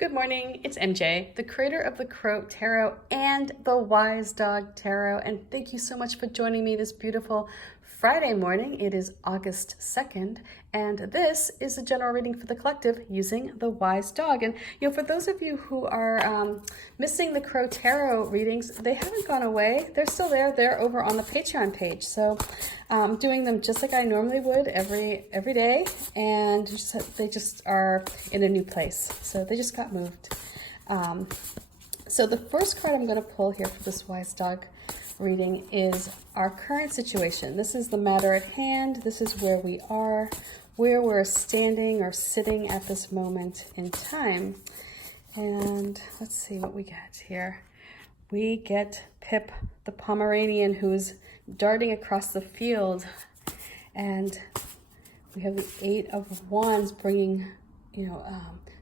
Good morning, it's MJ, the creator of the Crow Tarot and the Wise Dog Tarot, and thank you so much for joining me this beautiful Friday morning. It is August 2nd, and this is a general reading for the collective using the Wise Dog. And for those of you who are missing the Crow Tarot readings, they haven't gone away. They're still there. They're over on the Patreon page. So I'm doing them just like I normally would every day, and they just are in a new place. So they just got moved. So the first card I'm going to pull here for this Wise Dog reading is our current situation. This is the matter at hand. This is where we are, where we're standing or sitting at this moment in time. And let's see what we get here. We get Pip, the Pomeranian, who's darting across the field. And we have the Eight of Wands bringing,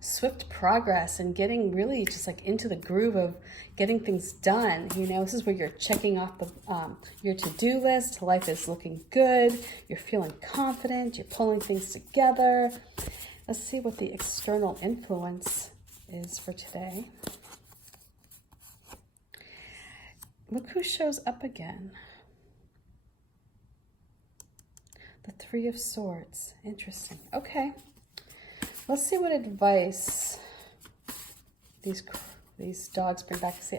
swift progress and getting really just like into the groove of getting things done. This is where you're checking off your to-do list. Life is looking good. You're feeling confident. You're pulling things together. Let's see what the external influence is for today. Look who shows up again. The Three of Swords. Interesting. Okay. Let's see what advice these dogs bring back. See,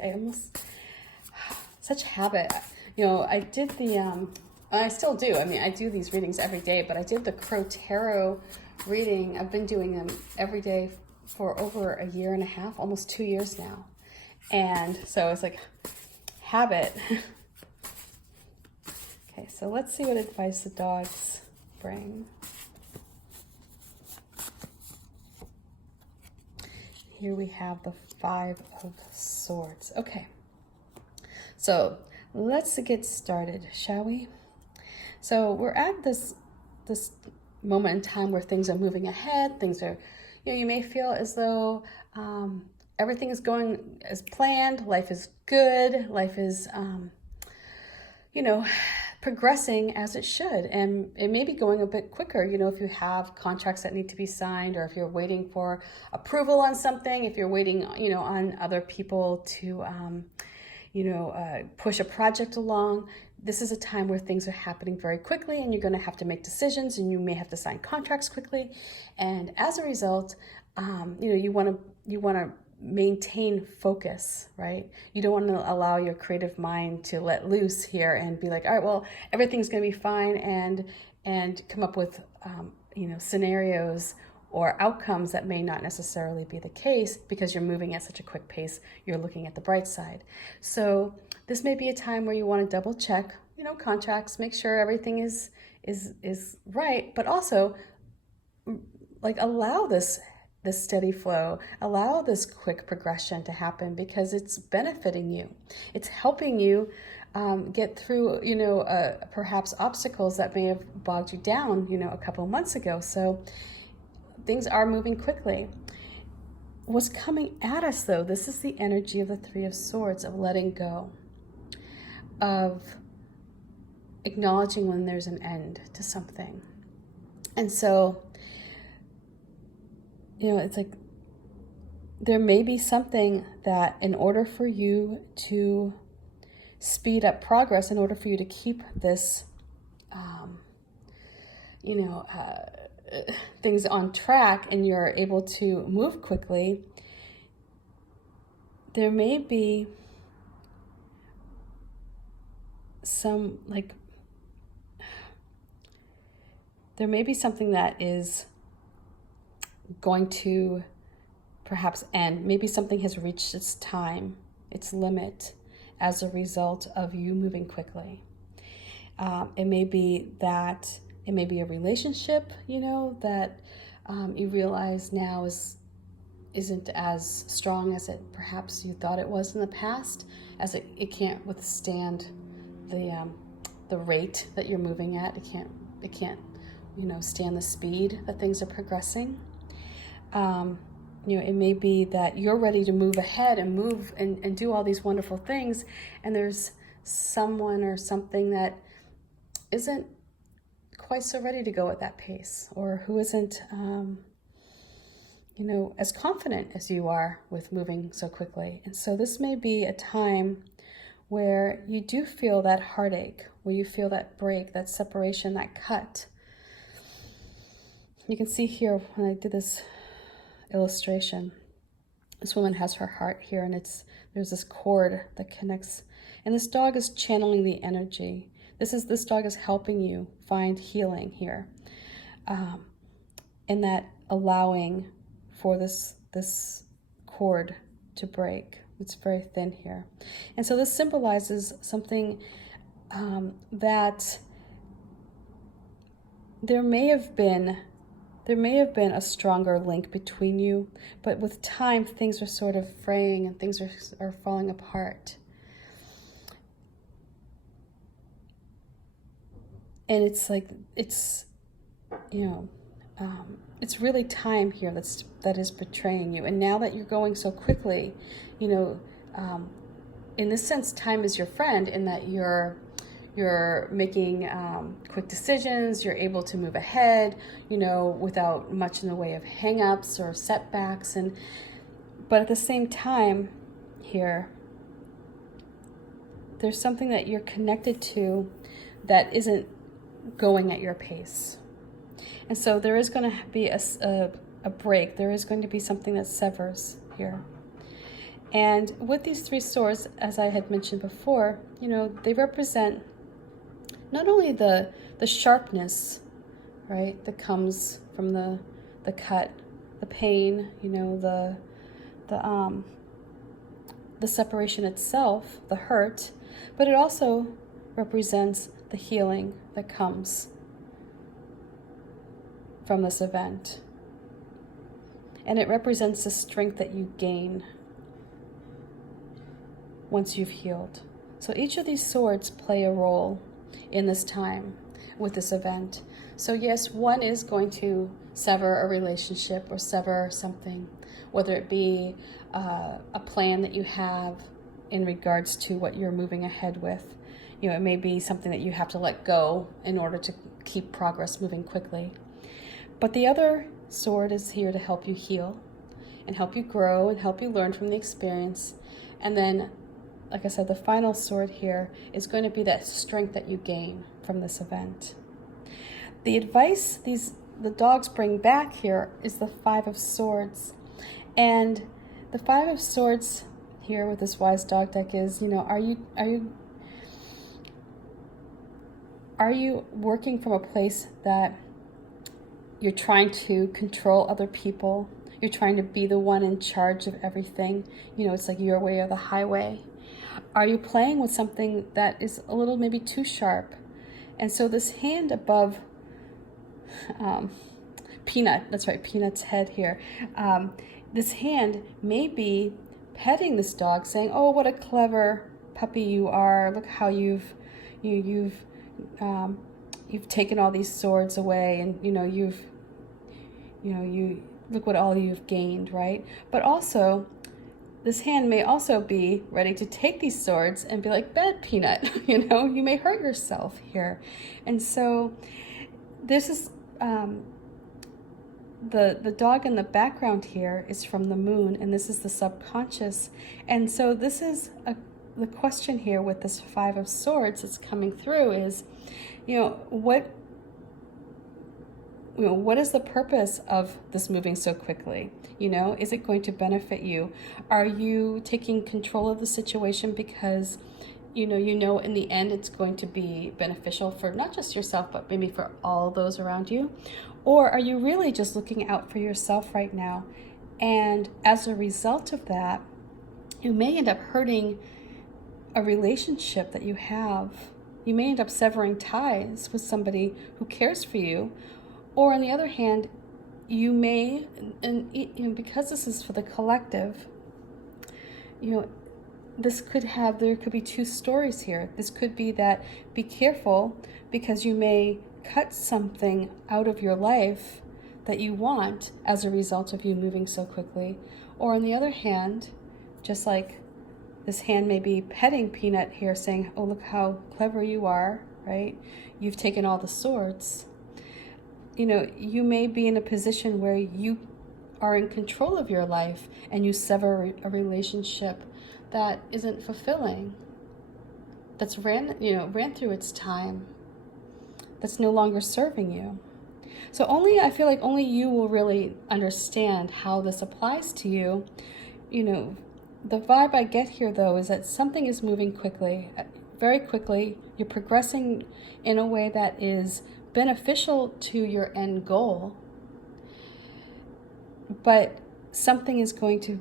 such habit. I did I still do. I do these readings every day, but I did the Crow Tarot reading. I've been doing them every day for over a year and a half, almost 2 years now. And so it's like habit. Okay, so let's see what advice the dogs bring. Here we have the Five of Swords. Okay, so let's get started, shall we? So we're at this moment in time where things are moving ahead. Things are, you may feel as though everything is going as planned. Life is good. Life is, progressing as it should, and it may be going a bit quicker, if you have contracts that need to be signed, or if you're waiting for approval on something, if you're waiting, on other people to, push a project along. This is a time where things are happening very quickly, and you're going to have to make decisions, and you may have to sign contracts quickly. And as a result, you want to maintain focus, right? You don't want to allow your creative mind to let loose here and be like, all right, well, everything's going to be fine, and come up with scenarios or outcomes that may not necessarily be the case because you're moving at such a quick pace. You're looking at the bright side. So this may be a time where you want to double check, contracts, make sure everything is right, but also allow this steady flow, allow this quick progression to happen, because it's benefiting you. It's helping you get through, perhaps obstacles that may have bogged you down, a couple of months ago. So things are moving quickly. What's coming at us, though, this is the energy of the Three of Swords, of letting go, of acknowledging when there's an end to something. And so, it's like there may be something that, in order for you to speed up progress, in order for you to keep this, things on track, and you're able to move quickly, there may be something that is going to perhaps end. Maybe something has reached its time, its limit, as a result of you moving quickly. It may be a relationship, that you realize now isn't as strong as it perhaps you thought it was in the past, as it can't withstand the rate that you're moving at. It can't stand the speed that things are progressing. It may be that you're ready to move ahead and move and do all these wonderful things, and there's someone or something that isn't quite so ready to go at that pace, or who isn't as confident as you are with moving so quickly. And so this may be a time where you do feel that heartache, where you feel that break, that separation, that cut. You can see here when I did this illustration, this woman has her heart here, and there's this cord that connects, and this dog is channeling the energy. This dog is helping you find healing here, and that allowing for this cord to break. It's very thin here, and so this symbolizes something that there may have been a stronger link between you, but with time things are sort of fraying and things are falling apart. And it's like, it's really time here that is betraying you. And now that you're going so quickly, in this sense, time is your friend in that you're making quick decisions, you're able to move ahead, without much in the way of hang-ups or setbacks. But at the same time here, there's something that you're connected to that isn't going at your pace. And so there is going to be a break. There is going to be something that severs here. And with these three swords, as I had mentioned before, they represent not only the sharpness, right, that comes from the cut, the pain, the separation itself, the hurt, but it also represents the healing that comes from this event. And it represents the strength that you gain once you've healed. So each of these swords play a role in this time with this event. So yes, one is going to sever a relationship or sever something, whether it be a plan that you have in regards to what you're moving ahead with. It may be something that you have to let go in order to keep progress moving quickly. But the other sword is here to help you heal and help you grow and help you learn from the experience. And then, like I said, the final sword here is going to be that strength that you gain from this event. The advice the dogs bring back here is the Five of Swords. And the Five of Swords here with this Wise Dog deck is, are you working from a place that you're trying to control other people? You're trying to be the one in charge of everything. It's like your way or the highway. Are you playing with something that is a little maybe too sharp? And so this hand above Peanut, that's right, Peanut's head here. This hand may be petting this dog, saying, "Oh, what a clever puppy you are! Look how you've taken all these swords away, and you look what all you've gained," right? But also, this hand may also be ready to take these swords and be like, "Bad Peanut, you may hurt yourself here." And so this is the dog in the background here is from the moon, and this is the subconscious. And so this is the question here with this Five of Swords that's coming through is, what is the purpose of this moving so quickly? Is it going to benefit you? Are you taking control of the situation because in the end it's going to be beneficial for not just yourself, but maybe for all those around you? Or are you really just looking out for yourself right now? And as a result of that, you may end up hurting a relationship that you have. You may end up severing ties with somebody who cares for you. Or on the other hand, you may, and because this is for the collective, there could be two stories here. This could be that be careful because you may cut something out of your life that you want as a result of you moving so quickly. Or on the other hand, just like this hand may be petting Peanut here, saying, "Oh, look how clever you are," right? You've taken all the swords. You may be in a position where you are in control of your life and you sever a relationship that isn't fulfilling, that's ran through its time, that's no longer serving you. So I feel like only you will really understand how this applies to you. The vibe I get here, though, is that something is moving quickly, very quickly. You're progressing in a way that is beneficial to your end goal, but something is going to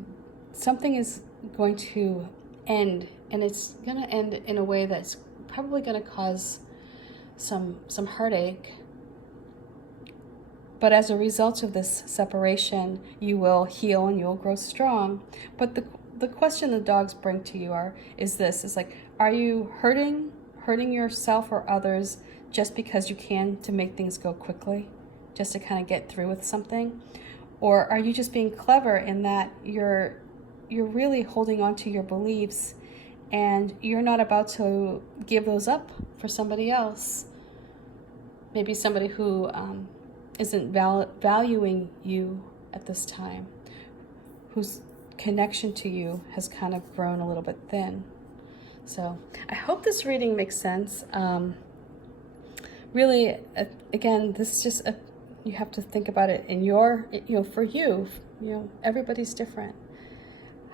end, and it's going to end in a way that's probably going to cause some heartache. But as a result of this separation, you will heal and you'll grow strong. But the question the dogs bring to you is like, are you hurting yourself or others just because you can, to make things go quickly, just to kind of get through with something? Or are you just being clever in that you're really holding on to your beliefs and you're not about to give those up for somebody else? Maybe somebody who isn't valuing you at this time, whose connection to you has kind of grown a little bit thin. So I hope this reading makes sense. Really, again, this is just you have to think about it in for you. Everybody's different.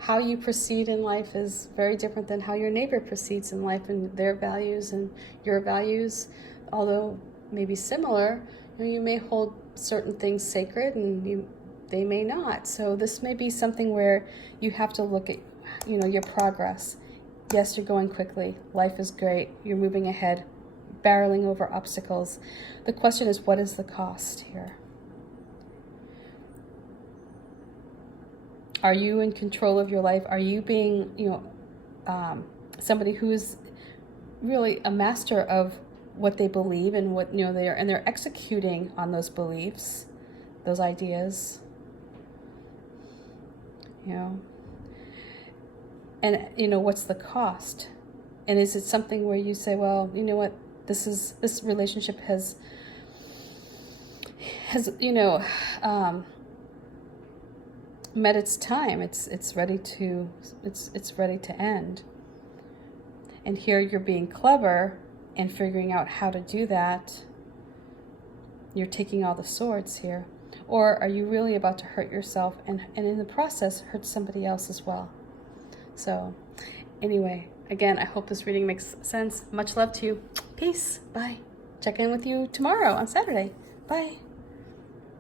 How you proceed in life is very different than how your neighbor proceeds in life, and their values and your values, although maybe similar, you may hold certain things sacred and they may not. So this may be something where you have to look at, your progress. Yes, you're going quickly. Life is great. You're moving ahead, barreling over obstacles. The question is, what is the cost here? Are you in control of your life? Are you being, somebody who is really a master of what they believe and what they're executing on those beliefs, those ideas, and what's the cost? And is it something where you say, well, you know what, this relationship has met its time. It's ready to end. And here you're being clever and figuring out how to do that. You're taking all the swords here. Or are you really about to hurt yourself and in the process hurt somebody else as well? So anyway, again, I hope this reading makes sense. Much love to you. Peace. Bye. Check in with you tomorrow on Saturday. Bye.